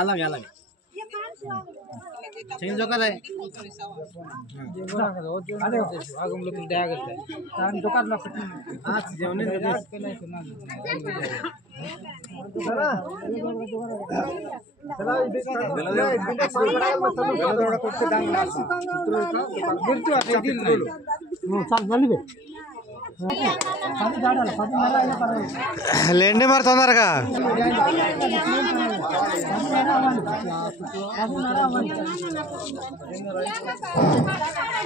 అలాగే అలాగే चेंज होकर है अरे आगम लोग दे आगे थे तान दुकान लोग आज जेवने चला करते दांग गिरतो आहे दिल चाल जल्दी लेंडे मार तोंदरगा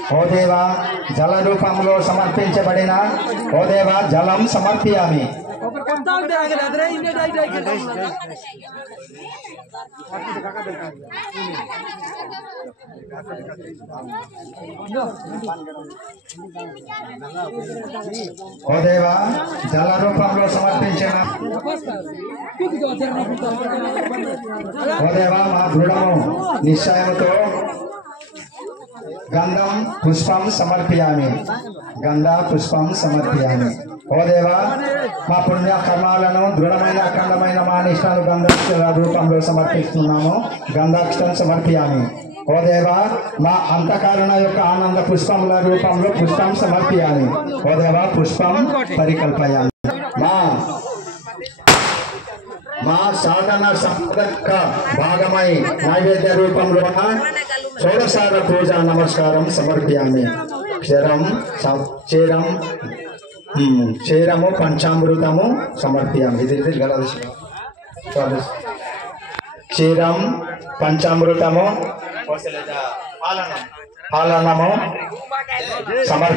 ओ देवा जल रूपंलो समर्पिंचबडिन ओ देवा जलं समर्पयामि ओ देवा जल रूपंलो समर्पिंచిన ओ देवा మా దృఢము నిశ్చయముతో गंधम पुष्पम समर्पयामि गंध पुष्पम समर्पयामि ओ देवा మా పుణ్య కర్మాలను దృఢమైన అఖండమైన మా నిష్ఠను గంధాక్షర రూపంలో సమర్పిస్తున్నాము గంధాక్షరం సమర్పయామి ओ देवा మా అంతఃకరణ యొక్క ఆనంద పుష్పముల రూపంలో పుష్పం సమర్పయామి ओ देवा పుష్పం పరికల్పయామి మా సాధన సంపదక భాగమై నైవేద్య రూపంలో షోడశార పూజ నమస్కారం సమర్పయామి క్షీరము పంచామృతము సమర్పయామి ఇది క్షీరం పంచామృతము పాలనము సమర్ప